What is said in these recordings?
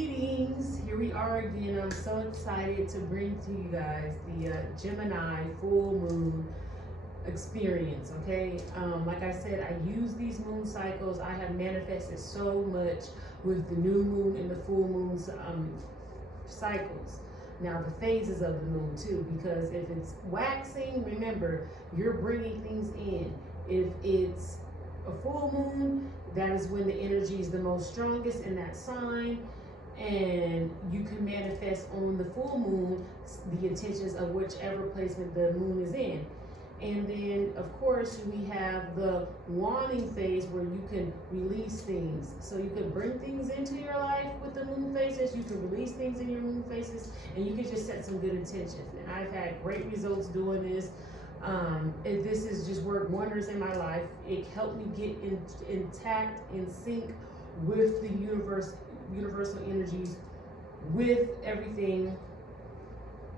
Greetings, here we are again. I'm so excited to bring to you guys the Gemini Full Moon experience, okay? Like I said, I use these moon cycles. I have manifested so much with the new moon and the full moon cycles. Now the phases of the moon too, because if it's waxing, remember, you're bringing things in. If it's a full moon, that is when the energy is the most strongest in that sign, and you can manifest on the full moon the intentions of whichever placement the moon is in. And then of course we have the wanting phase where you can release things. So you can bring things into your life with the moon phases, you can release things in your moon phases, and you can just set some good intentions. And I've had great results doing this. And this has just worked wonders in my life. It helped me get intact, in sync with the universal energies, with everything.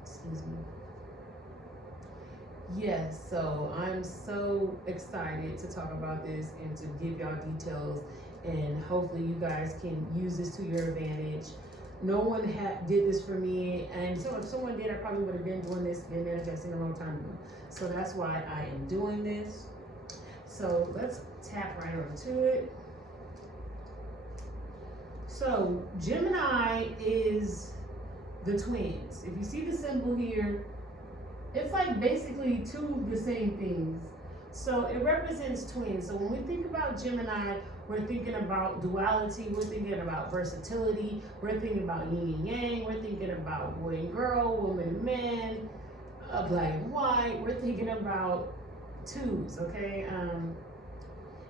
Excuse me. Yes, so I'm so excited to talk about this and to give y'all details, and hopefully you guys can use this to your advantage. No one did this for me, and so if someone did, I probably would have been doing this and manifesting a long time ago. So that's why I am doing this. So let's tap right onto it. So Gemini is the twins. If you see the symbol here, it's like basically two of the same things. So it represents twins. So when we think about Gemini, we're thinking about duality, we're thinking about versatility, we're thinking about yin and yang, we're thinking about boy and girl, woman and man, black and white, we're thinking about twos, okay? And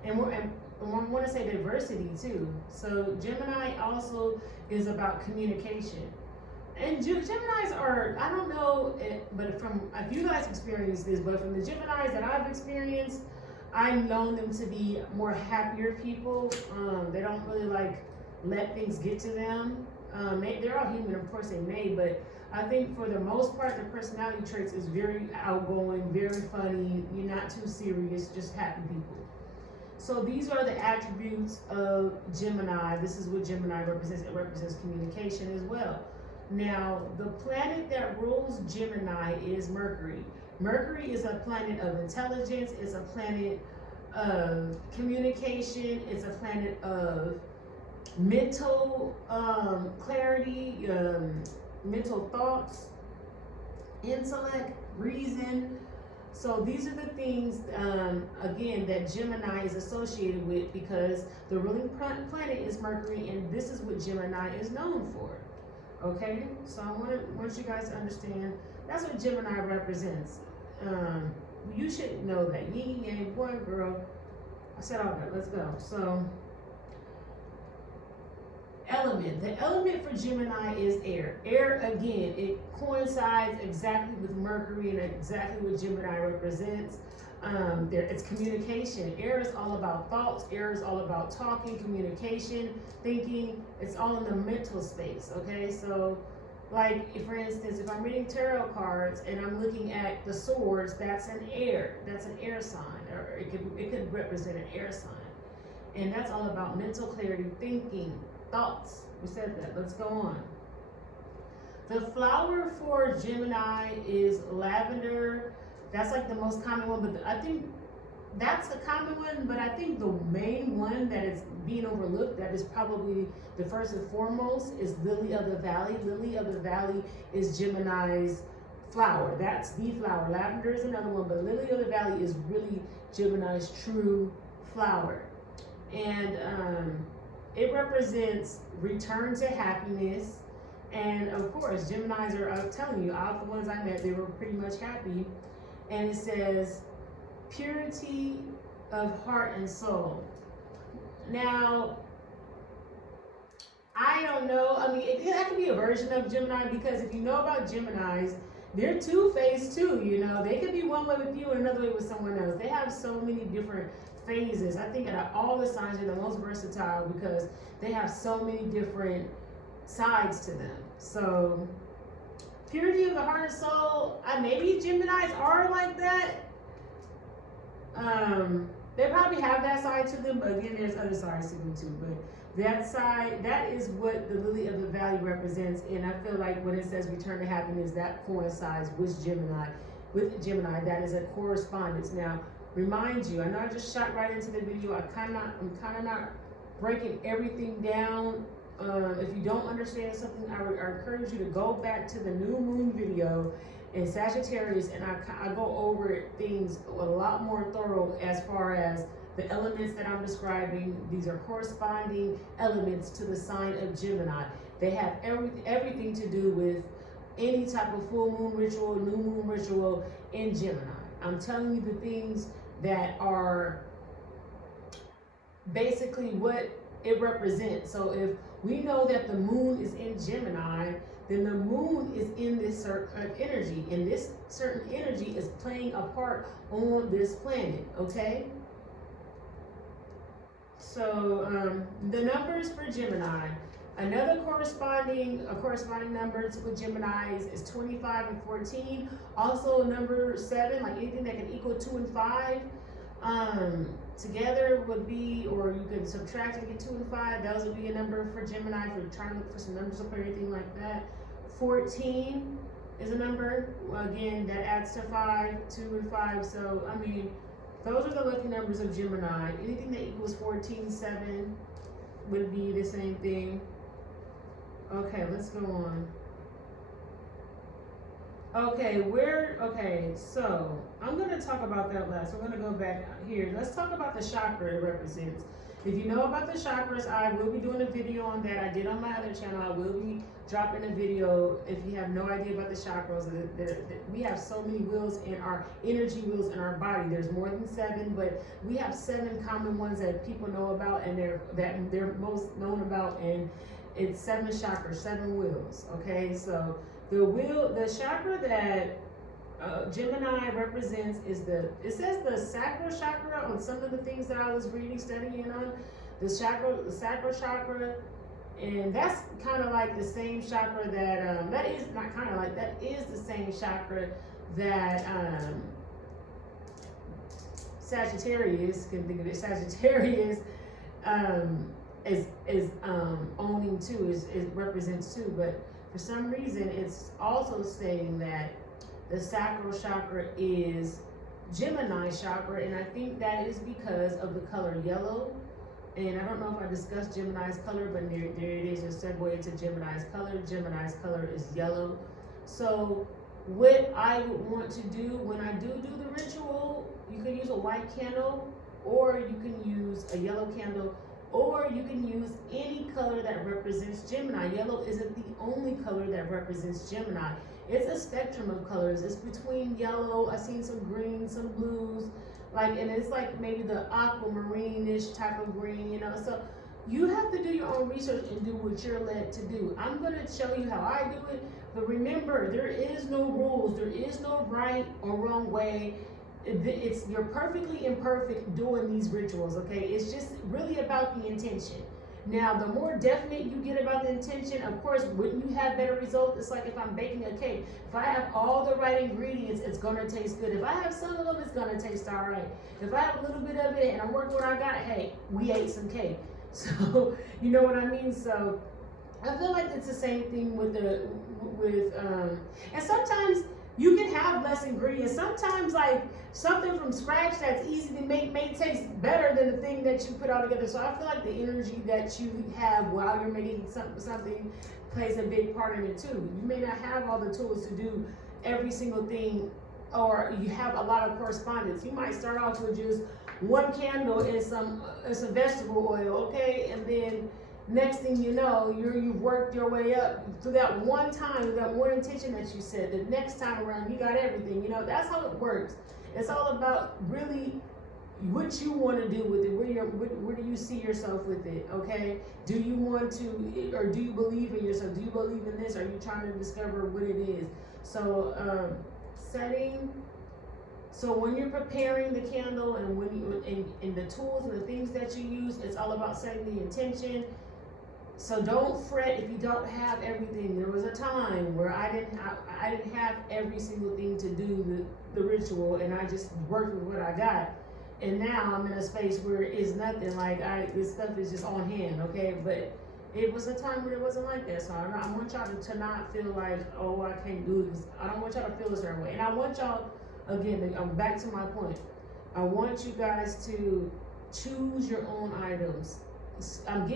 I want to say diversity too. So Gemini also is about communication. And Geminis are, I don't know, but if you guys experience this, but from the Geminis that I've experienced, I've known them to be more happier people. They don't really like let things get to them. They're all human, of course they may, but I think for the most part, their personality traits is very outgoing, very funny. You're not too serious, just happy people. So these are the attributes of Gemini. This is what Gemini represents. It represents communication as well. Now, the planet that rules Gemini is Mercury. Mercury is a planet of intelligence, it's a planet of communication, it's a planet of mental clarity, mental thoughts, intellect, reason. So these are the things, again, that Gemini is associated with, because the ruling planet is Mercury, and this is what Gemini is known for. Okay, so I want you guys to understand that's what Gemini represents. You should know that. Yin yang, boy and girl. I said all that. Let's go. So, element. The element for Gemini is air. Air, again, it coincides exactly with Mercury and exactly what Gemini represents. It's communication. Air is all about thoughts. Air is all about talking, communication, thinking. It's all in the mental space, okay? So, like, for instance, if I'm reading tarot cards and I'm looking at the swords, that's an air sign, or it could represent an air sign. And that's all about mental clarity, thinking, thoughts. We said that. Let's go on. The flower for Gemini is lavender. That's like the most common one, but I think that's a common one, but I think the main one that is being overlooked, that is probably the first and foremost, is lily of the valley. Lily of the valley is Gemini's flower. That's the flower. Lavender is another one, but lily of the valley is really Gemini's true flower. And it represents return to happiness. And of course, Geminis are, I'm telling you, out of the ones I met, they were pretty much happy. And it says purity of heart and soul. Now, I don't know. I mean, that could be a version of Gemini, because if you know about Geminis, they're two-faced too. You know, they could be one way with you and another way with someone else. They have so many different phases. I think that all the signs are the most versatile because they have so many different sides to them. So, purity of the heart and soul, maybe Geminis are like that. They probably have that side to them, but again, there's other sides to them too. But That side, that is what the lily of the valley represents, and I feel like when it says return to happiness, that coincides with Gemini. With Gemini, that is a correspondence. Now, remind you, I know I just shot right into the video. I'm kind of not breaking everything down. If you don't understand something, I encourage you to go back to the new moon video in Sagittarius, and I go over things a lot more thorough as far as the elements that I'm describing. These are corresponding elements to the sign of Gemini. They have everything to do with any type of full moon ritual, new moon ritual in Gemini. I'm telling you the things that are basically what it represents. So if we know that the moon is in Gemini, then the moon is in this certain energy, and this certain energy is playing a part on this planet, okay? So the numbers for Gemini, another corresponding number with Gemini is 25 and 14. Also number 7, like anything that can equal 2 and 5 together would be, or you could subtract and get 2 and 5. Those would be a number for Gemini if you're trying to look for some numbers up or anything like that. 14 is a number, again, that adds to 5, 2 and 5. So, I mean, those are the lucky numbers of Gemini. Anything that equals 14, 7 would be the same thing. Okay, let's go on. Okay, so I'm going to talk about that last. We're going to go back here. Let's talk about the chakra it represents. If you know about the chakras, I will be doing a video on that. I did on my other channel. I will be dropping a video. If you have no idea about the chakras, we have so many wheels in our energy wheels in our body. There's more than 7, but we have 7 common ones that people know about, and they're most known about, and it's 7 chakras, 7 wheels. Okay, so the chakra that Gemini represents is it says the sacral chakra on some of the things that I was studying on. The sacral chakra, and that's kind of like the same chakra that, that is the same chakra that Sagittarius, can think of it, Sagittarius is owning too, it represents too, but for some reason it's also saying that the sacral chakra is Gemini chakra, and I think that is because of the color yellow. And I don't know if I discussed Gemini's color, but there it is, a segue into Gemini's color. Gemini's color is yellow. So what I would want to do when I do the ritual, you can use a white candle, or you can use a yellow candle, or you can use any color that represents Gemini. Yellow isn't the only color that represents Gemini. It's a spectrum of colors. It's between yellow, I've seen some green, some blues, and it's like maybe the aquamarine-ish type of green, you know. So you have to do your own research and do what you're led to do. I'm going to show you how I do it, but remember, there is no rules. There is no right or wrong way. You're perfectly imperfect doing these rituals, okay? It's just really about the intention. Now, the more definite you get about the intention, of course, when you have better results, it's like if I'm baking a cake. If I have all the right ingredients, it's going to taste good. If I have some of them, it's going to taste all right. If I have a little bit of it and I'm working what I got, hey, we ate some cake. So, you know what I mean? So, I feel like it's the same thing with and sometimes you can have less ingredients. Sometimes, like, something from scratch that's easy to make may taste better than the thing that you put all together. So I feel like the energy that you have while you're making something plays a big part in it too. You may not have all the tools to do every single thing, or you have a lot of correspondence. You might start off with just one candle and some vegetable oil, okay? And then next thing you know, you've worked your way up through that one time, that one intention that you said. The next time around, you got everything. You know, that's how it works. It's all about really what you want to do with it. Where do you see yourself with it? Okay? Do you want to, or do you believe in yourself? Do you believe in this? Are you trying to discover what it is? So setting. So when you're preparing the candle and when you and the tools and the things that you use, it's all about setting the intention. So don't fret if you don't have everything. There was a time where I didn't have every single thing to do the ritual, and I just worked with what I got. And now I'm in a space where it's nothing, like this stuff is just on hand, okay? But it was a time where it wasn't like that. So I want y'all to not feel like, oh, I can't do this. I don't want y'all to feel a certain way. And I want y'all, again, I'm back to my point. I want you guys to choose your own items. I'm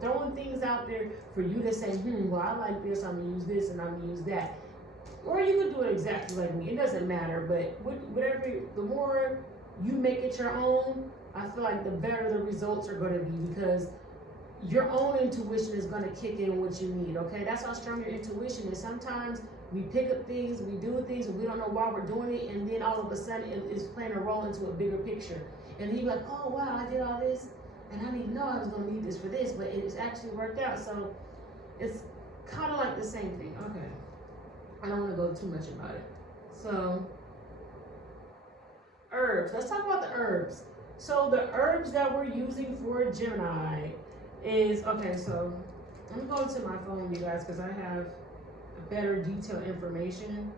throwing things out there for you to say, well, I like this, I'm gonna use this, and I'm gonna use that. Or you can do it exactly like me, it doesn't matter, but the more you make it your own, I feel like the better the results are gonna be, because your own intuition is gonna kick in what you need, okay? That's how strong your intuition is. Sometimes we pick up things, we do things, and we don't know why we're doing it, and then all of a sudden it's playing a role into a bigger picture. And you're like, oh wow, I did all this, and I didn't know I was gonna need this for this, but it's actually worked out. So it's kind of like the same thing. Okay, I don't want to go too much about it. So herbs, let's talk about the herbs. So the herbs that we're using for Gemini is, okay, so I'm going to my phone, you guys, because I have better detailed information.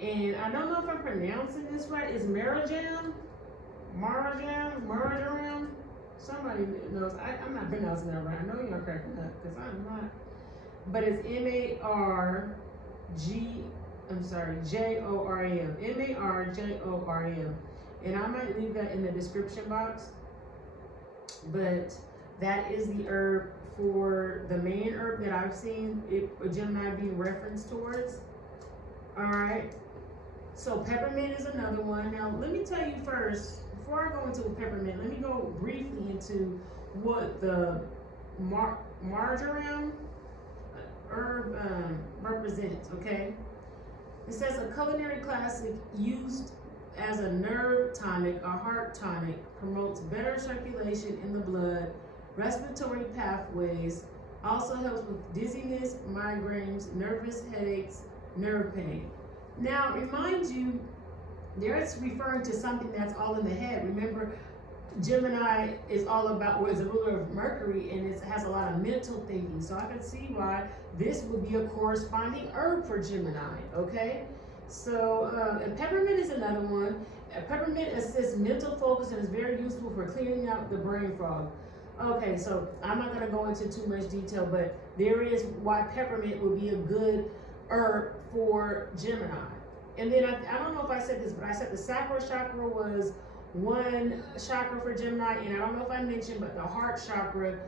And I don't know if I'm pronouncing this right. Is marjoram? Somebody knows. I'm not pronouncing that right. I know you're cracking up, because I'm not. But it's J-O-R-M. M-A-R-J-O-R-M. And I might leave that in the description box. But that is the herb for the main herb that I've seen Gemini being referenced towards. All right. So peppermint is another one. Now, let me tell you first, before I go into peppermint, let me go briefly into what the marjoram herb represents, okay? It says a culinary classic used as a nerve tonic, a heart tonic, promotes better circulation in the blood, respiratory pathways, also helps with dizziness, migraines, nervous headaches, nerve pain. Now, remind you, there it's referring to something that's all in the head. Remember, Gemini is all about, is a ruler of Mercury, and it has a lot of mental thinking. So I can see why this would be a corresponding herb for Gemini, okay? So, and peppermint is another one. Peppermint assists mental focus and is very useful for clearing out the brain fog. Okay, so I'm not going to go into too much detail, but there is why peppermint would be a good herb for Gemini. And then I don't know if I said this, but I said the sacral chakra was one chakra for Gemini, and I don't know if I mentioned, but the heart chakra,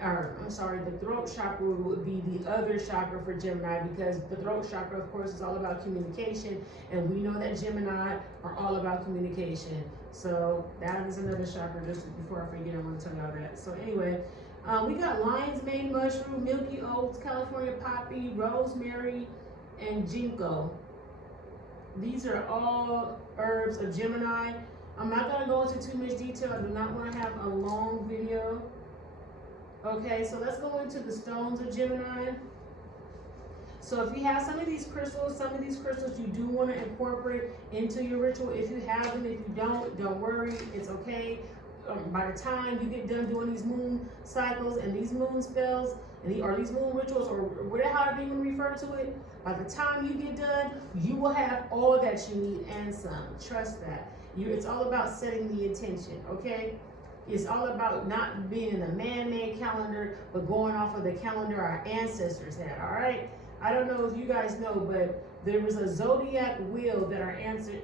the throat chakra would be the other chakra for Gemini, because the throat chakra, of course, is all about communication, and we know that Gemini are all about communication. So that is another chakra. Just before I forget, I want to tell y'all that. So anyway, we got lion's mane mushroom, milky oats, California poppy, rosemary, and ginkgo. These are all herbs of Gemini. I'm not going to go into too much detail. I do not want to have a long video. Okay, so let's go into the stones of Gemini. So if you have some of these crystals you do want to incorporate into your ritual. If you have them, if you don't worry, it's okay. By the time you get done doing these moon cycles and these moon spells, or these moon rituals, or however you want to refer to it, by the time you get done, you will have all that you need and some. Trust that. It's all about setting the intention, okay? It's all about not being in a man-made calendar, but going off of the calendar our ancestors had, all right? I don't know if you guys know, but there was a zodiac wheel that our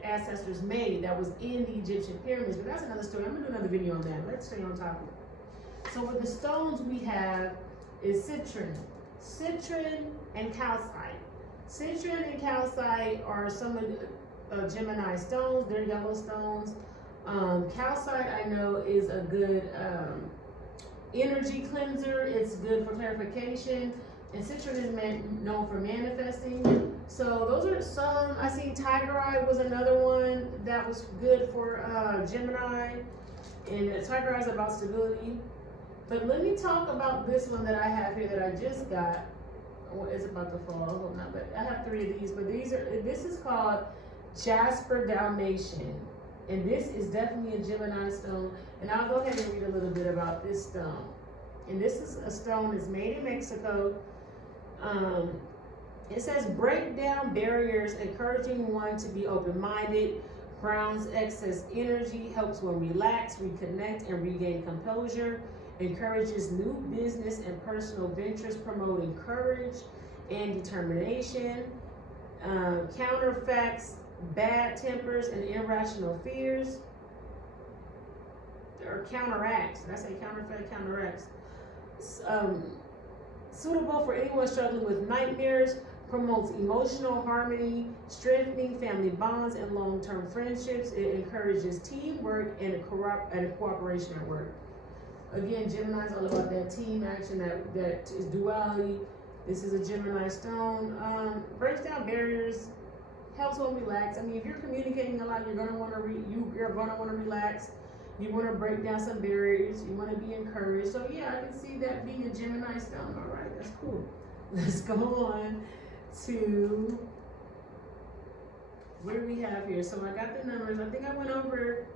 ancestors made that was in the Egyptian pyramids, but that's another story. I'm gonna do another video on that. Let's stay on topic. So with the stones we have is citron and calcite. Citron and calcite are some of Gemini stones. They're yellow stones. Calcite, I know, is a good energy cleanser. It's good for clarification. And citron is known for manifesting. So those are some. I see tigerite was another one that was good for Gemini. And tigerite is about stability. But let me talk about this one that I have here that I just got. Well, it's about to fall. I hope not, but I have 3 of these. But this is called Jasper Dalmatian. And this is definitely a Gemini stone. And I'll go ahead and read a little bit about this stone. And this is a stone that's made in Mexico. It says, break down barriers, encouraging one to be open-minded, grounds excess energy, helps one relax, reconnect, and regain composure, encourages new business and personal ventures, promoting courage and determination, counteracts bad tempers and irrational fears, or counteracts, did I say counterfeit? Counteracts. Suitable for anyone struggling with nightmares, promotes emotional harmony, strengthening family bonds and long-term friendships. It encourages teamwork and a cooperation at work. Again, Gemini is all about that team action, that is duality. This is a Gemini stone. Breaks down barriers, helps one relax. I mean, if you're communicating a lot, you're gonna want to relax. You want to break down some barriers. You want to be encouraged. So yeah, I can see that being a Gemini stone. All right, that's cool. Let's go on to what do we have here? So I got the numbers. I think I went over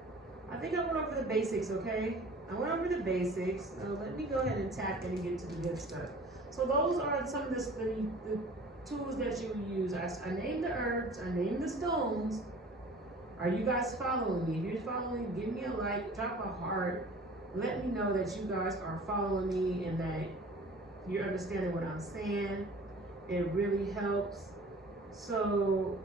the basics. Okay, I went over the basics. Let me go ahead and tap in and get to the good stuff. So those are some of the tools that you would use. I named the herbs. I named the stones. Are you guys following me? If you're following, give me a like, drop a heart. Let me know that you guys are following me and that you're understanding what I'm saying. It really helps. So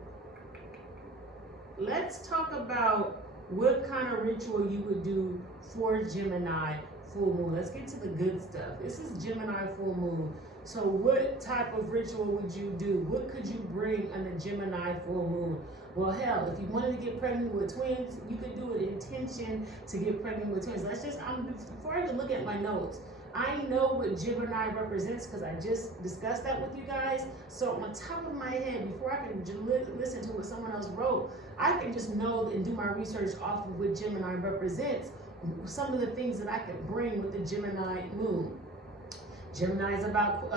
let's talk about what kind of ritual you would do for Gemini full moon. Let's get to the good stuff. This is Gemini full moon. So what type of ritual would you do? What could you bring on the Gemini full moon? Well, hell, if you wanted to get pregnant with twins, you could do an intention to get pregnant with twins. Before I even look at my notes, I know what Gemini represents because I just discussed that with you guys. So on top of my head, before I can listen to what someone else wrote, I can just know and do my research off of what Gemini represents, some of the things that I could bring with the Gemini moon. Gemini is about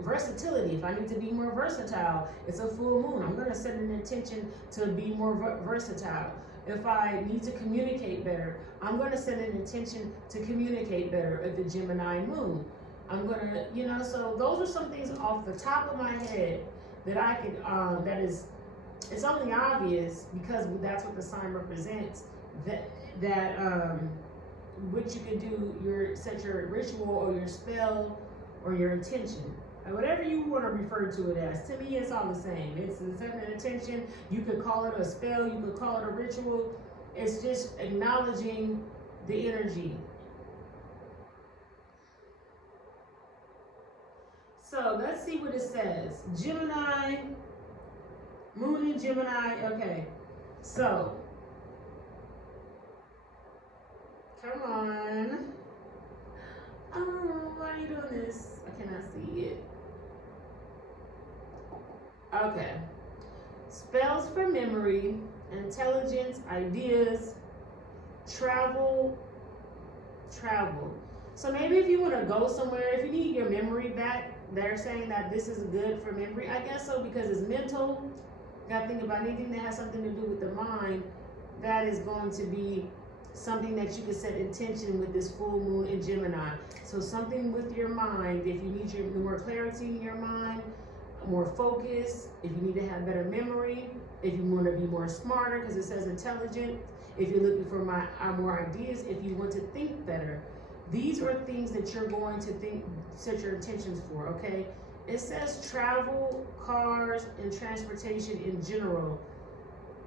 versatility. If I need to be more versatile, it's a full moon. I'm going to set an intention to be more versatile. If I need to communicate better, I'm going to set an intention to communicate better at the Gemini moon. I'm going to, so those are some things off the top of my head that I could, it's only obvious because that's what the sign represents, what you can do, set your ritual or your spell or your intention. Whatever you want to refer to it as. To me, it's all the same. It's setting an intention. You could call it a spell. You could call it a ritual. It's just acknowledging the energy. So let's see what it says. Gemini, moon in Gemini. Okay, so come on. Oh, why are you doing this? I cannot see it. Okay. Spells for memory, intelligence, ideas, travel. So maybe if you want to go somewhere, if you need your memory back, they're saying that this is good for memory. I guess so, because it's mental. You gotta think about anything that has something to do with the mind. That is going to be something that you can set intention with this full moon in Gemini. So something with your mind, if you need more clarity in your mind, more focus, if you need to have better memory, if you want to be more smarter, because it says intelligent, if you're looking for more ideas, if you want to think better. These are things that you're going to set your intentions for, okay? It says travel, cars, and transportation in general.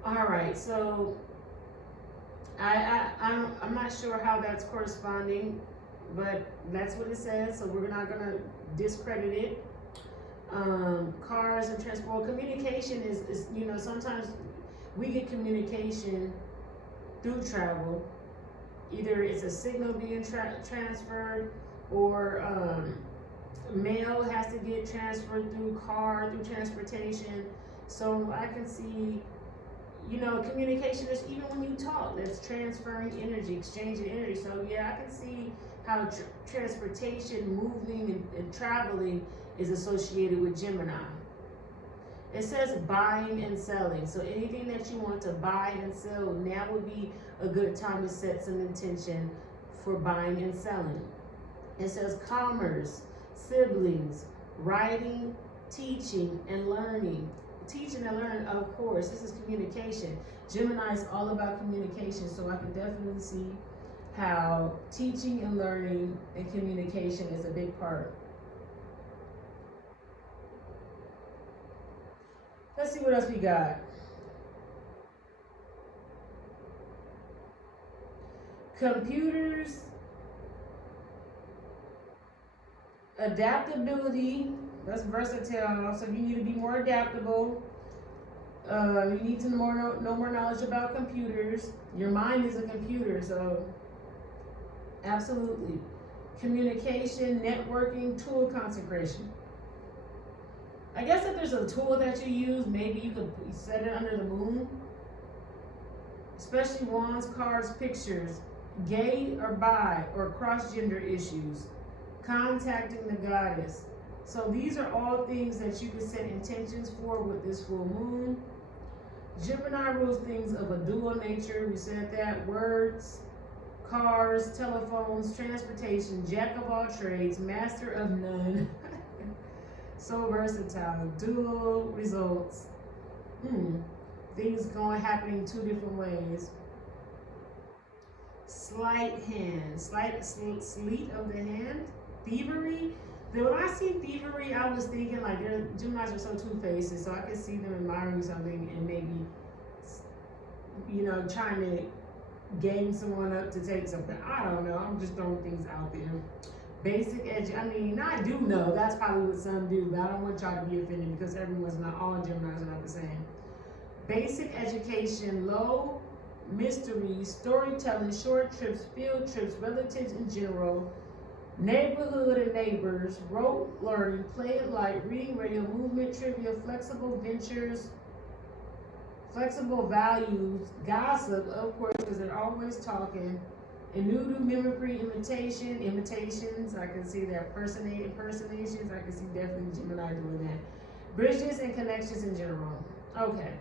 All right, so I'm not sure how that's corresponding, but that's what it says, so we're not going to discredit it. Cars and transport. Communication is sometimes we get communication through travel. Either it's a signal being transferred, or mail has to get transferred through through transportation. So I can see, communication is even when you talk, that's transferring energy, exchanging energy. So yeah, I can see how transportation, moving and traveling is associated with Gemini. It says buying and selling. So anything that you want to buy and sell, now would be a good time to set some intention for buying and selling. It says commerce, siblings, writing, teaching, and learning. teaching and learning, of course. This is communication. Gemini is all about communication, so I can definitely see how teaching and learning and communication is a big part. Let's see what else we got. Computers, adaptability, that's versatile, so you need to be more adaptable. You need to know more knowledge about computers. Your mind is a computer, so absolutely. Communication, networking, tool consecration. I guess if there's a tool that you use, maybe you could set it under the moon. Especially wands, cards, pictures, gay or bi or cross-gender issues, contacting the goddess. So these are all things that you can set intentions for with this full moon. Gemini rules things of a dual nature. We said that. Words, cars, telephones, transportation, jack of all trades, master of none. So versatile. Dual results. Things happening two different ways. Sleight hand. Sleet of the hand. Thievery. Then when I see thievery, I was thinking like Geminis are so two-faced, so I could see them admiring something and maybe, trying to game someone up to take something. I don't know. I'm just throwing things out there. Basic I do know that's probably what some do, but I don't want y'all to be offended because everyone's not, all Geminis are not the same. Basic education, low mystery, storytelling, short trips, field trips, relatives in general, neighborhood and neighbors, rote learning, play it light, reading, radio, movement, trivia, flexible ventures, flexible values, gossip, of course, because they're always talking, Enudu, mimicry, imitations, I can see that, impersonations, I can see definitely Gemini doing that. Bridges and connections in general. Okay,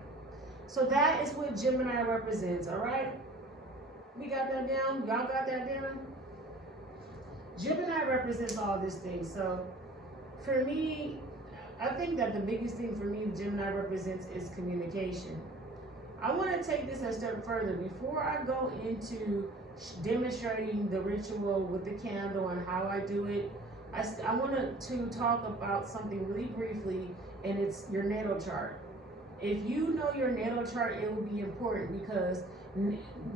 so that is what Gemini represents, all right? We got that down? Y'all got that down? Gemini represents all these things. So for me, I think that the biggest thing for me Gemini represents is communication. I want to take this a step further. Before I go into demonstrating the ritual with the candle and how I do it, I want to talk about something really briefly, and it's your natal chart. If you know your natal chart, it will be important because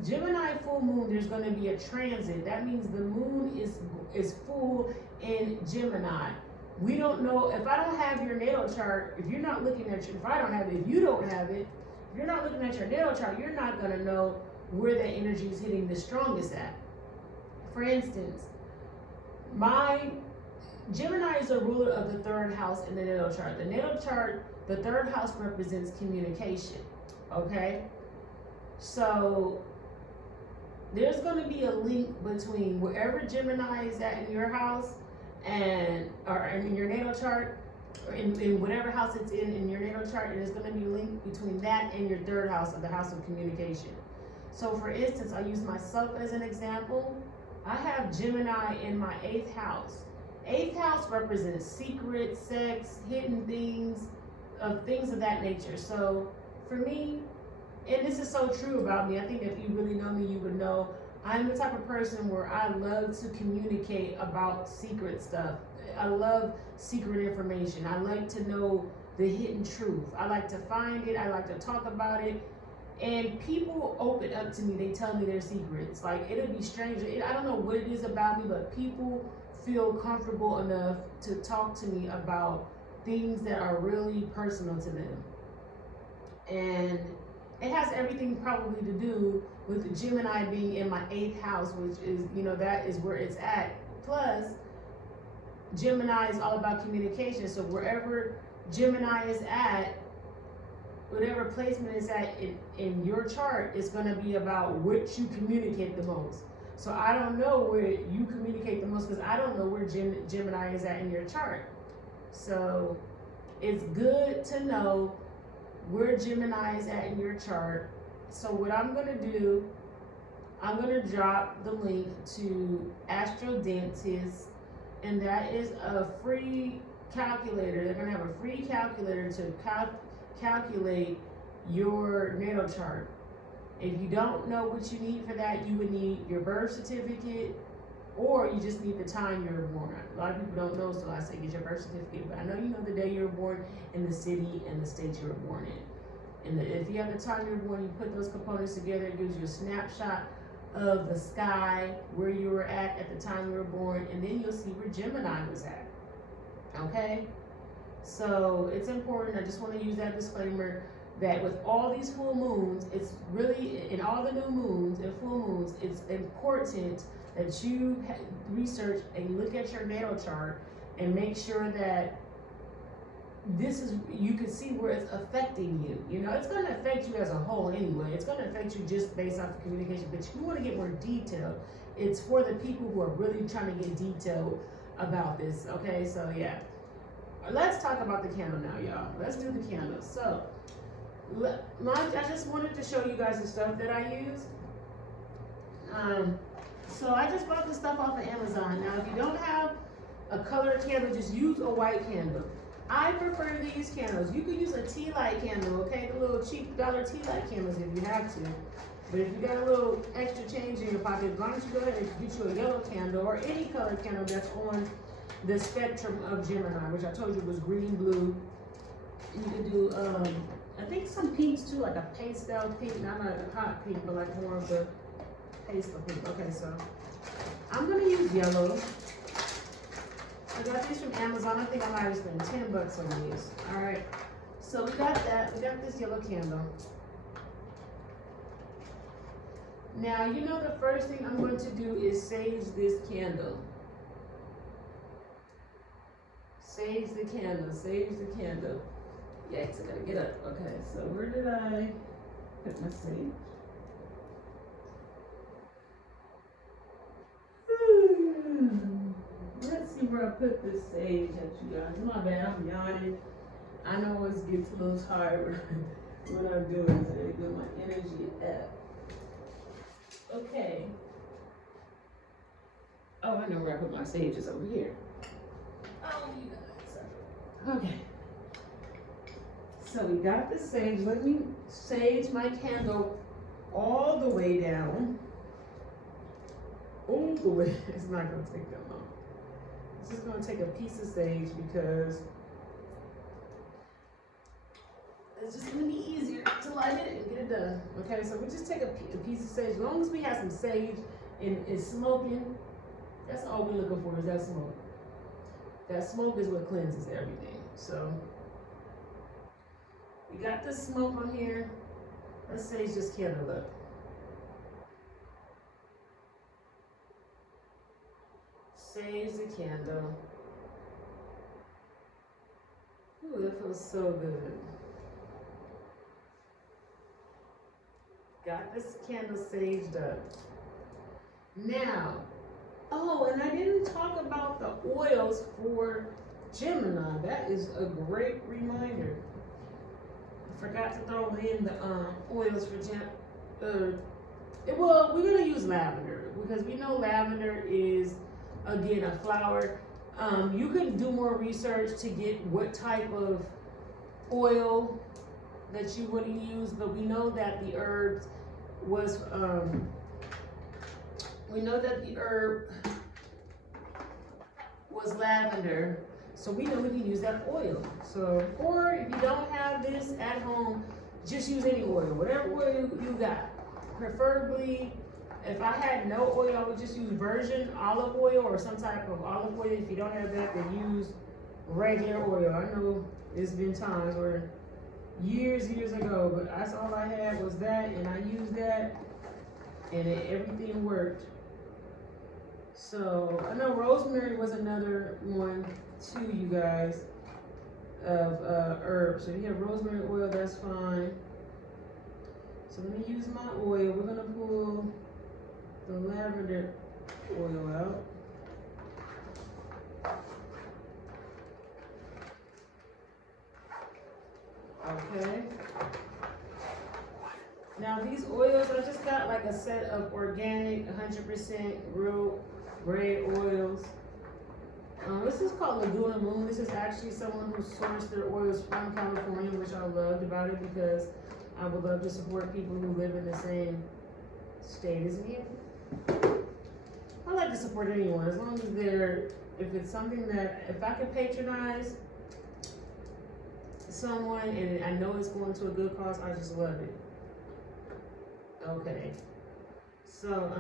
Gemini full moon, there's going to be a transit. That means the moon is full in Gemini. We don't know, if I don't have your natal chart, if you're not looking at your, if I don't have it, if you don't have it, if you're not looking at your natal chart, you're not going to know where the energy is hitting the strongest at. For instance, my Gemini is a ruler of the third house in the natal chart. The natal chart, the third house represents communication, okay? So there's going to be a link between wherever Gemini is at in your house or in your natal chart, or in whatever house it's in your natal chart, and there's going to be a link between that and your third house, or the house of communication. So for instance, I use myself as an example. I have Gemini in my 8th house. 8th house represents secrets, sex, hidden things, things of that nature. So for me, and this is so true about me, I think if you really know me, you would know I'm the type of person where I love to communicate about secret stuff. I love secret information. I like to know the hidden truth. I like to find it. I like to talk about it. And people open up to me. They tell me their secrets. Like, it'll be strange. I don't know what it is about me, but people feel comfortable enough to talk to me about things that are really personal to them. And it has everything probably to do with Gemini being in my 8th house, which is, that is where it's at. Plus, Gemini is all about communication. So wherever Gemini is at, whatever placement is at in your chart, is going to be about which you communicate the most. So I don't know where you communicate the most because I don't know where Gemini is at in your chart. So it's good to know where Gemini is at in your chart. So what I'm going to do, I'm going to drop the link to Astro Dentist, and that is a free calculator. They're going to have a free calculator to calculate your natal chart. If you don't know what you need for that, you would need your birth certificate, or you just need the time you were born. A lot of people don't know, so I say get your birth certificate, but I know you know the day you were born and the city and the state you were born in. And if you have the time you were born, you put those components together, it gives you a snapshot of the sky, where you were at the time you were born, and then you'll see where Gemini was at. Okay? So it's important, I just want to use that disclaimer, that with all these full moons, it's really, in all the new moons and full moons, it's important that you research and look at your natal chart and make sure that this is, you can see where it's affecting you. You know, it's going to affect you as a whole anyway. It's going to affect you just based off of communication, but you want to get more detailed. It's for the people who are really trying to get detailed about this. Okay, so yeah. Let's talk about the candle now, y'all. Let's do the candle. So, I just wanted to show you guys the stuff that I use. So I just bought the stuff off of Amazon. Now, if you don't have a colored candle, just use a white candle. I prefer these candles. You could use a tea light candle, okay? The little cheap dollar tea light candles if you have to. But if you got a little extra change in your pocket, why don't you go ahead and get you a yellow candle or any colored candle that's on the spectrum of Gemini, which I told you was green, blue. You could do, I think some pinks too, like a pastel pink, not a hot pink, but like more of a pastel pink. Okay, so I'm gonna use yellow. I got these from Amazon. I think I might have spent $10 on these. All right, so we got that. We got this yellow candle. Now, you know the first thing I'm going to do is sage this candle. Sage the candle, sage the candle. Yikes, I gotta get up. Okay, so where did I put my sage? Let's see where I put this sage at, you guys. My bad, I'm yawning. I know I always get a little tired when I'm doing this. I gotta get my energy at. Okay. Oh, I know where I put my sage. It's over here. Oh, you guys. Okay. So we got the sage. Let me sage my candle all the way down. All the way. It's not going to take that long. It's just going to take a piece of sage because it's just going to be easier to light it and get it done. Okay, so we just take a piece of sage. As long as we have some sage and it's smoking, that's all we're looking for is that smoke. That smoke is what cleanses everything. So we got the smoke on here. Let's sage this candle up. Sage the candle. Ooh, that feels so good. Got this candle saged up. Now, oh, and I didn't talk about the oils for Gemini. That is a great reminder. I forgot to throw in the oils for Gemini. Well, we're going to use lavender because we know lavender is, again, a flower. You can do more research to get what type of oil that you want to use, but we know that the herbs was, we know that the herb was lavender, so we know we can use that oil. So, or if you don't have this at home, just use any oil, whatever oil you got. Preferably, if I had no oil, I would just use virgin olive oil or some type of olive oil. If you don't have that, then use regular oil. I know there's been times where years ago, but that's all I had was that, and I used that, and everything worked. So I know rosemary was another one too, you guys, of herbs. So if you have rosemary oil, that's fine. So let me use my oil. We're gonna pull the lavender oil out. Okay. Now these oils, I just got like a set of organic, 100% real red oils. This is called Laguna Moon. This is actually someone who sourced their oils from California, which I loved about it because I would love to support people who live in the same state as me. I like to support anyone as long as if it's something that, if I could patronize someone and I know it's going to a good cause, I just love it. Okay. So,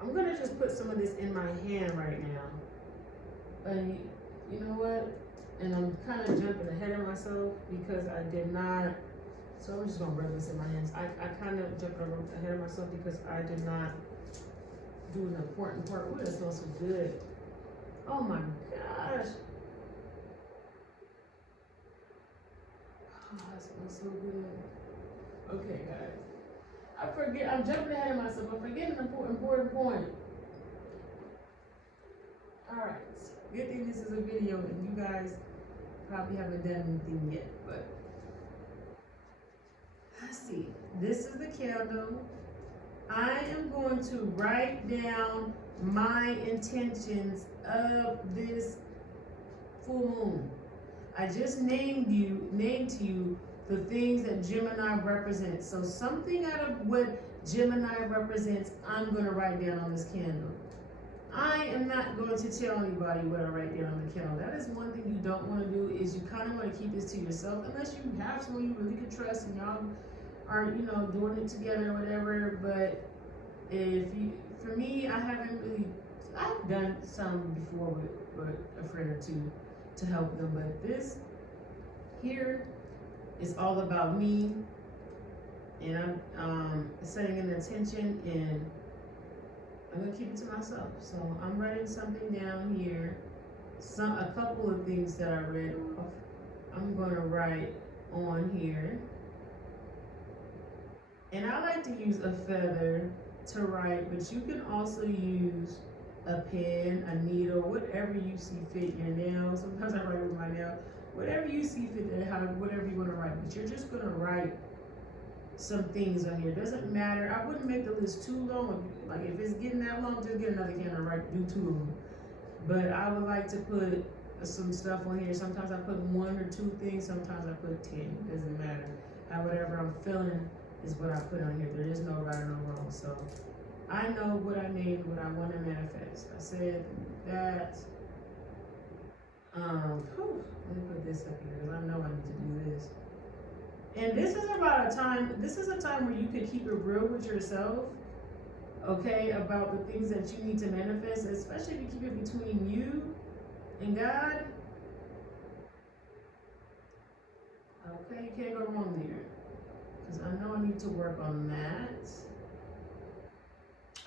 I'm gonna just put some of this in my hand right now. And you know what? And I'm kind of jumping ahead of myself because I did not, so I'm just gonna rub this in my hands. I kind of jumped ahead of myself because I did not do an important part. Ooh, that smells so good. Oh my gosh. Oh, that smells so good. Okay, guys. I'm jumping ahead of myself. I'm forgetting an important point. Alright. Good thing this is a video and you guys probably haven't done anything yet, but let's see. This is the candle. I am going to write down my intentions of this full moon. I just named to you the things that Gemini represents. So something out of what Gemini represents, I'm going to write down on this candle. I am not going to tell anybody what I write down on the candle. That is one thing you don't want to do, is you kind of want to keep this to yourself, unless you have someone you really can trust and y'all are, doing it together or whatever. But for me, I've done some before with a friend or two to help them, but this here is all about me, and I'm setting an intention, and I'm gonna keep it to myself. So I'm writing something down here, a couple of things that I read off. I'm gonna write on here, and I like to use a feather to write, but you can also use a pen, a needle, whatever you see fit, your nails. Sometimes I write with my nail. Whatever you see fit, whatever you want to write. But you're just going to write some things on here. Doesn't matter. I wouldn't make the list too long. Like if it's getting that long, just get another candle, do 2 of them. But I would like to put some stuff on here. Sometimes I put 1 or 2 things. Sometimes I put 10. It doesn't matter. Whatever I'm feeling is what I put on here. There is no right or no wrong. So I know what I need, what I want to manifest. I said that. Let me put this up here because I know I need to do this. And this is a time where you can keep it real with yourself, okay, about the things that you need to manifest, especially if you keep it between you and God. Okay, you can't go wrong there. Because I know I need to work on that.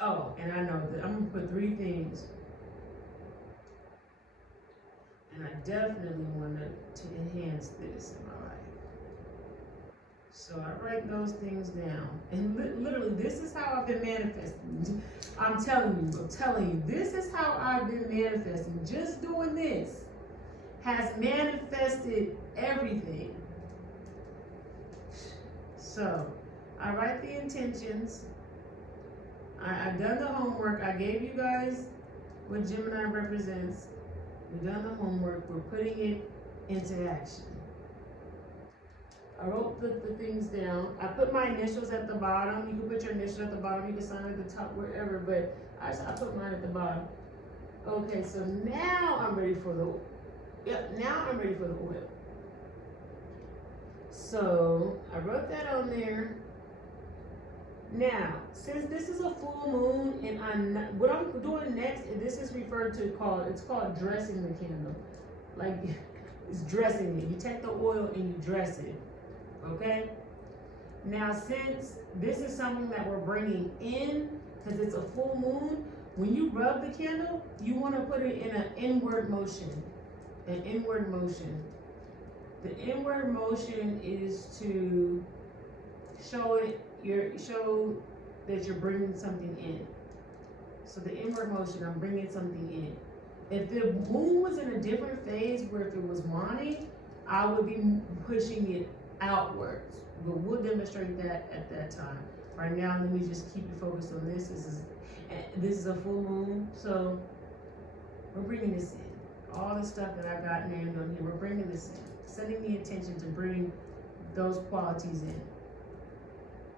Oh, and I know that I'm going to put 3 things. And I definitely wanted to enhance this in my life. So I write those things down. And literally, this is how I've been manifesting. I'm telling you, this is how I've been manifesting. Just doing this has manifested everything. So I write the intentions. I've done the homework. I gave you guys what Gemini represents. We've done the homework. We're putting it into action. I wrote the things down. I put my initials at the bottom. You can put your initials at the bottom. You can sign at the top, wherever. But I put mine at the bottom. Okay, so now I'm ready for the. Now I'm ready for the oil. So I wrote that on there. Now, since this is a full moon, and what I'm doing next, this is it's called dressing the candle. Like, it's dressing it. You take the oil and you dress it, okay? Now, since this is something that we're bringing in, because it's a full moon, when you rub the candle, you want to put it in an inward motion, The inward motion is to show that you're bringing something in. So the inward motion, I'm bringing something in. If the moon was in a different phase, where if it was waning, I would be pushing it outwards. But we'll demonstrate that at that time. Right now, let me just keep you focused on this. This is a full moon, so We're bringing this in. All the stuff that I got named on here, we're bringing this in. Setting the intention to bring those qualities in.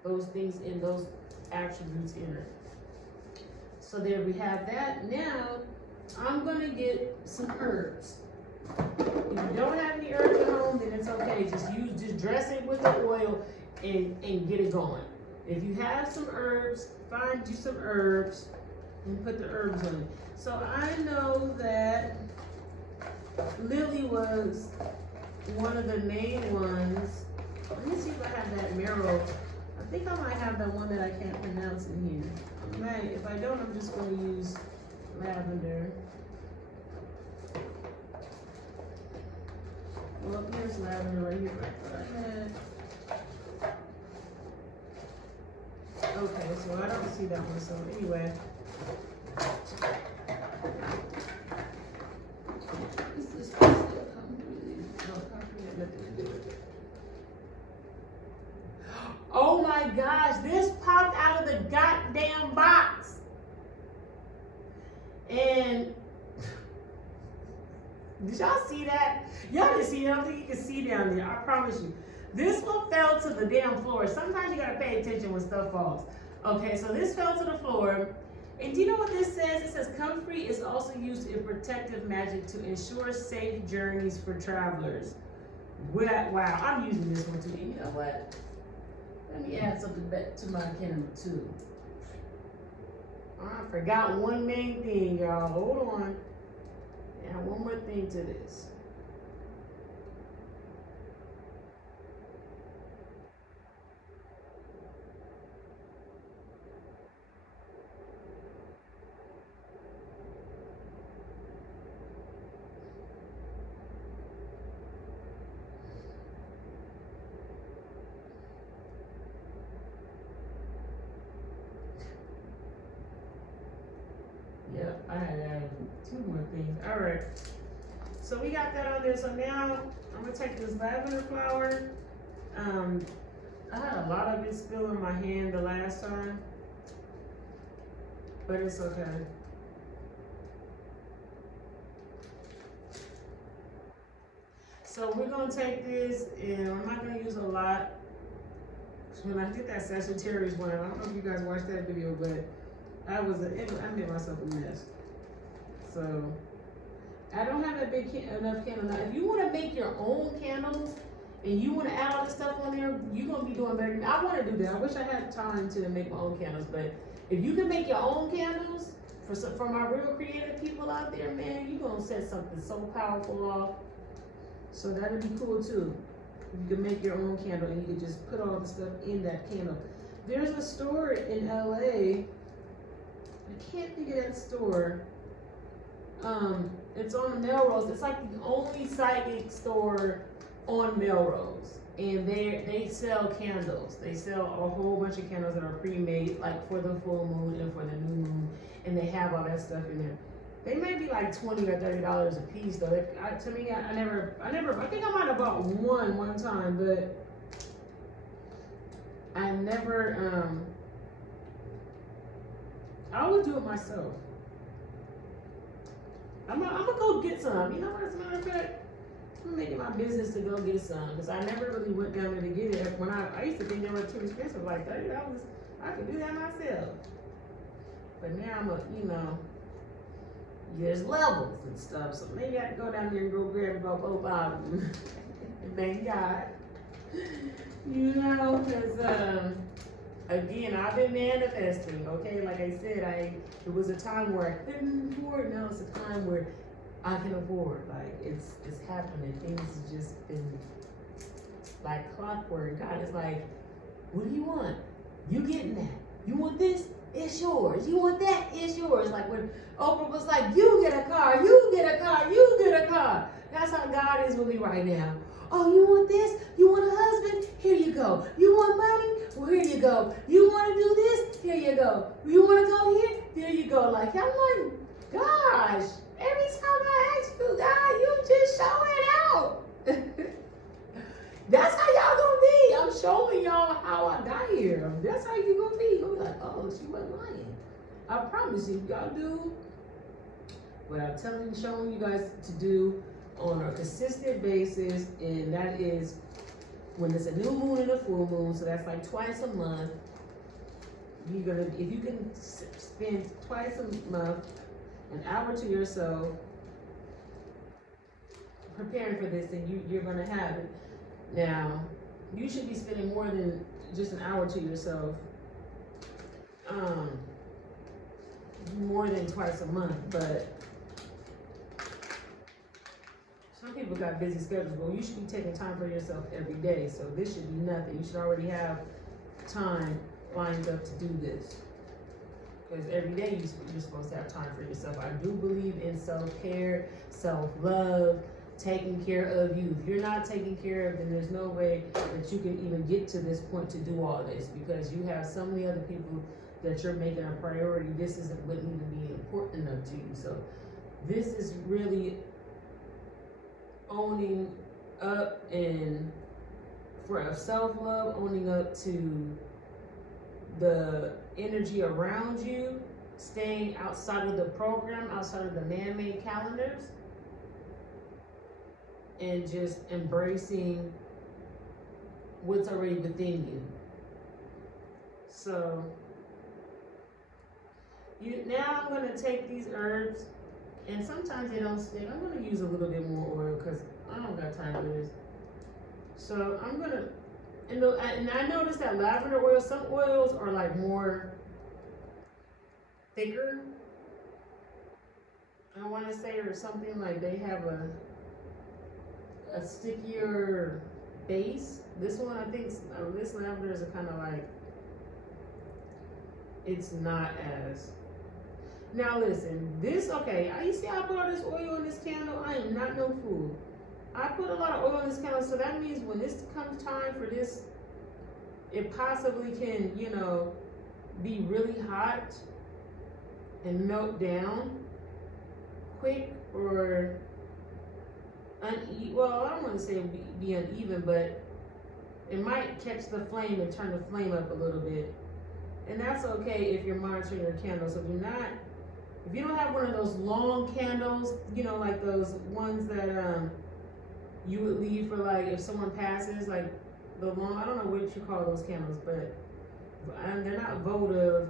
Those things in, those attributes in her. So there we have that. Now, I'm gonna get some herbs. If you don't have any herbs at home, then it's okay. Just dress it with the oil and get it going. If you have some herbs, find you some herbs and put the herbs on it. So I know that Lily was one of the main ones. Let me see if I have that marrow. I think I might have the one that I can't pronounce in here. If I don't, I'm just going to use lavender. Well, here's lavender right here. Okay, so I don't see that one. So anyway. Is this supposed to come really? No, coffee had nothing to do with it. Oh my gosh, this popped out of the goddamn box. And did y'all see that? Y'all didn't see it. I don't think you can see down there. I promise you. This one fell to the damn floor. Sometimes you gotta pay attention when stuff falls. Okay, so this fell to the floor. And do you know what this says? It says comfrey is also used in protective magic to ensure safe journeys for travelers. Wow, I'm using this one too. You know what? Let me add something back to my candle too. I forgot one main thing, y'all. Hold on. Add one more thing to this. Yep, I had added 2 more things. All right. So we got that on there. So now I'm gonna take this lavender flower. I had a lot of it spill in my hand the last time, but it's okay. So we're gonna take this, and I'm not gonna use a lot. When I did that Sagittarius one, I don't know if you guys watched that video, but I made myself a mess. So I don't have that big enough candle. Now, if you want to make your own candles and you want to add all this stuff on there, you're gonna be doing better than me. I want to do that. I wish I had time to make my own candles, but if you can make your own candles for my real creative people out there, man, you're gonna set something so powerful off. So that'd be cool too. You can make your own candle and you can just put all the stuff in that candle. There's a store in LA. I can't think of that store. It's on Melrose. It's like the only psychic store on Melrose, and they sell candles. They sell a whole bunch of candles that are pre-made, like for the full moon and for the new moon, and they have all that stuff in there. They may be like $20 or $30 a piece, though. To me, I think I might have bought one time, but I never. I would do it myself. I'm gonna go get some. You know what? As a matter of fact, I'm gonna make it my business to go get some, because I never really went down there to get it. When I used to think they were too expensive, like $30. I could do that myself. But now there's levels and stuff, so maybe I can go down there and go grab about both of them. And thank God. Because again, I've been manifesting, okay? Like I said, it was a time where I couldn't afford. Now it's a time where I can afford. Like, it's happening. Things have just been like clockwork. God is like, what do you want? You getting that? You want this? It's yours. You want that? It's yours. Like when Oprah was like, you get a car, you get a car, you get a car. That's how God is with me right now. Oh, you want this? You want a husband? Here you go. You want money? Well, here you go. You want to do this? Here you go. You want to go here? There you go. Like, I'm like, gosh, every time I ask you, God, you just showing out. That's how y'all gonna be. I'm showing y'all how I got here. That's how you gonna be. You're gonna be like, oh, she wasn't lying. I promise you, y'all do what I'm showing you guys to do on a consistent basis, and that is when it's a new moon and a full moon, so that's like twice a month. If you can spend twice a month, an hour to yourself, preparing for this, then you're gonna have it. Now, you should be spending more than just an hour to yourself, more than twice a month, but some people got busy schedules. Well, you should be taking time for yourself every day, so this should be nothing. You should already have time lined up to do this, because every day you're supposed to have time for yourself. I do believe in self-care, self-love, taking care of you. If you're not taking care of, then there's no way that you can even get to this point to do all this, because you have so many other people that you're making a priority. This wouldn't even be important enough to you. So this is really owning up, and for self-love, owning up to the energy around you, staying outside of the program, outside of the man-made calendars, and just embracing what's already within you. So now I'm gonna take these herbs, and sometimes they don't stick. I'm gonna use a little bit more oil because I don't got time for this. So I'm gonna, and I noticed that lavender oil, some oils are like more thicker, I want to say, or something, like they have a stickier base. This one, I think, this lavender is kind of like, it's not as. Now listen, this, okay, you see I put all this oil in this candle. I am not no fool. I put a lot of oil in this candle, so that means when this comes time for this, it possibly can, be really hot and melt down quick, or uneven. Well, I don't want to say be uneven, but it might catch the flame and turn the flame up a little bit. And that's okay if you're monitoring your candles. So if you don't have one of those long candles, like those ones that you would leave for, like, if someone passes, like the long, I don't know what you call those candles, but they're not votive.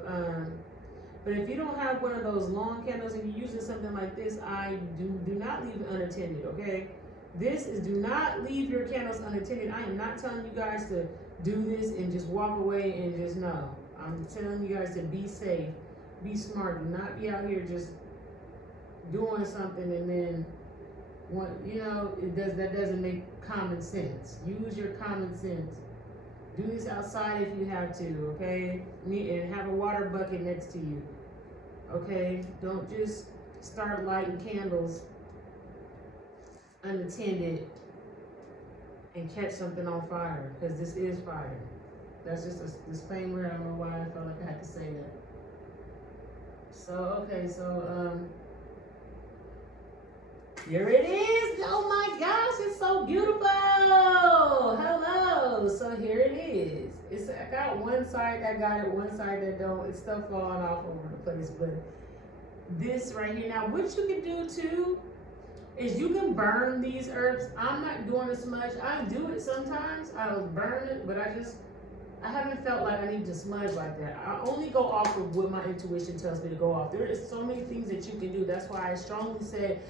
But if you don't have one of those long candles and you're using something like this, I do not leave it unattended, okay? This is, do not leave your candles unattended. I am not telling you guys to do this and just walk away and just, no. I'm telling you guys to be safe, be smart. Do not be out here just doing something and then, that doesn't make common sense. Use your common sense. Do this outside if you have to, okay? And have a water bucket next to you, okay? Don't just start lighting candles unattended and catch something on fire, because this is fire. That's just a disclaimer. I don't know why I felt like I had to say that. So, okay, so, here it is. Oh my gosh, it's so beautiful. Hello. So here it is. I got one side that got it, one side that don't. It's still falling off over the place, but this right here. Now, what you can do too is you can burn these herbs. I'm not doing this much. I do it sometimes. I'll burn it, but I haven't felt like I need to smudge like that. I only go off of what my intuition tells me to go off. There is so many things that you can do. That's why I strongly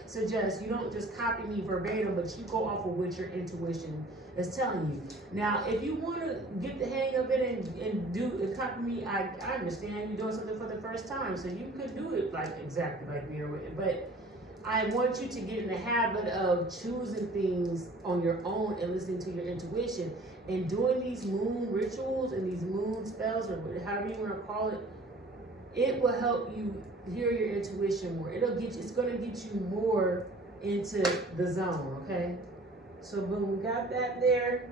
suggest you don't just copy me verbatim, but you go off of what your intuition is telling you. Now, if you want to get the hang of it and copy me, I understand you're doing something for the first time, so you could do it like exactly like me, but I want you to get in the habit of choosing things on your own and listening to your intuition. And doing these moon rituals and these moon spells, or however you want to call it, it will help you hear your intuition more. It's going to get you more into the zone, okay? So boom, we got that there.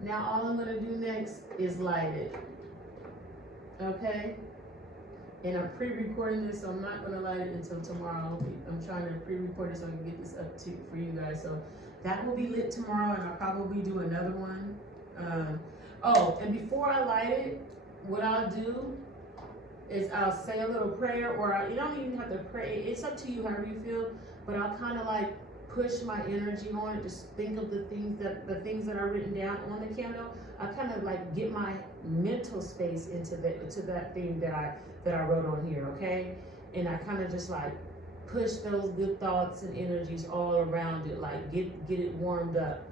Now all I'm going to do next is light it, okay? And I'm pre-recording this, so I'm not going to light it until tomorrow. I'm trying to pre-record it so I can get this up for you guys. So that will be lit tomorrow, and I'll probably do another one. And before I light it, what I'll do is I'll say a little prayer, or you don't even have to pray. It's up to you, however you feel. But I'll kind of like push my energy on it. Just think of the things that are written down on the candle. I kind of like get my mental space into that thing that I wrote on here, okay? And I kind of just like push those good thoughts and energies all around it, like get it warmed up,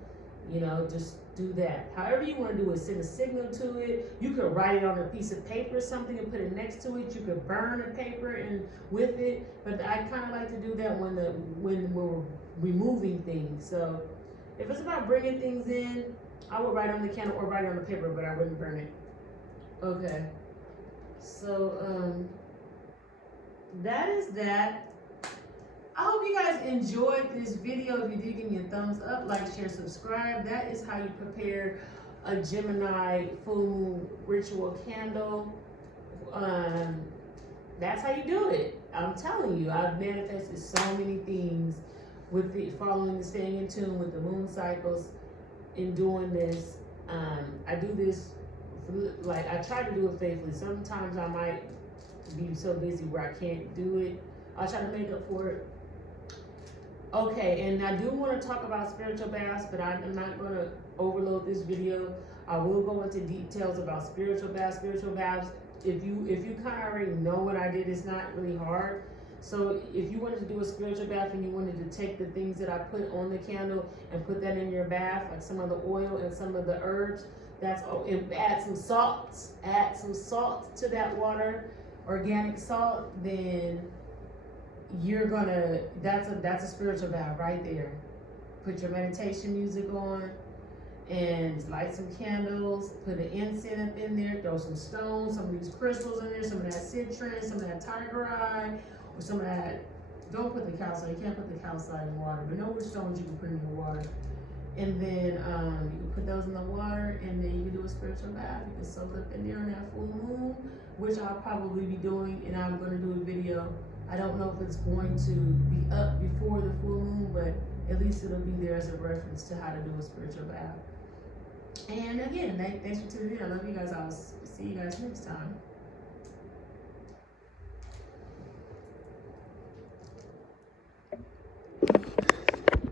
you know, just do that. However you want to do it, send a signal to it. You could write it on a piece of paper or something and put it next to it. You could burn a paper and with it, but I kind of like to do that when we're removing things. So if it's about bringing things in, I would write on the candle or write it on the paper, but I wouldn't burn it. Okay, so that is that. I hope you guys enjoyed this video. If you did, give me a thumbs up, like, share, subscribe. That is how you prepare a Gemini full moon ritual candle. That's how you do it. I'm telling you, I've manifested so many things with following and staying in tune with the moon cycles in doing this. I do this, like, I try to do it faithfully. Sometimes I might be so busy where I can't do it. I'll try to make up for it. Okay, and I do want to talk about spiritual baths, but I'm not going to overload this video. I will go into details about spiritual baths. Spiritual baths, if you kind of already know what I did, it's not really hard. So if you wanted to do a spiritual bath and you wanted to take the things that I put on the candle and put that in your bath, like some of the oil and some of the herbs, and add some salt to that water, organic salt, then that's a spiritual bath right there. Put your meditation music on and light some candles, put an incense up in there, throw some stones, some of these crystals in there, some of that citron, some of that tiger eye, or some of that, don't put the calcite, you can't put the calcite in water, but know which stones you can put in the water. And then you can put those in the water, and then you can do a spiritual bath. You can soak up in there on that full moon, which I'll probably be doing, and I'm going to do a video. I don't know if it's going to be up before the full moon, but at least it'll be there as a reference to how to do a spiritual bath. And again, thanks for tuning in. I love you guys. I'll see you guys next time.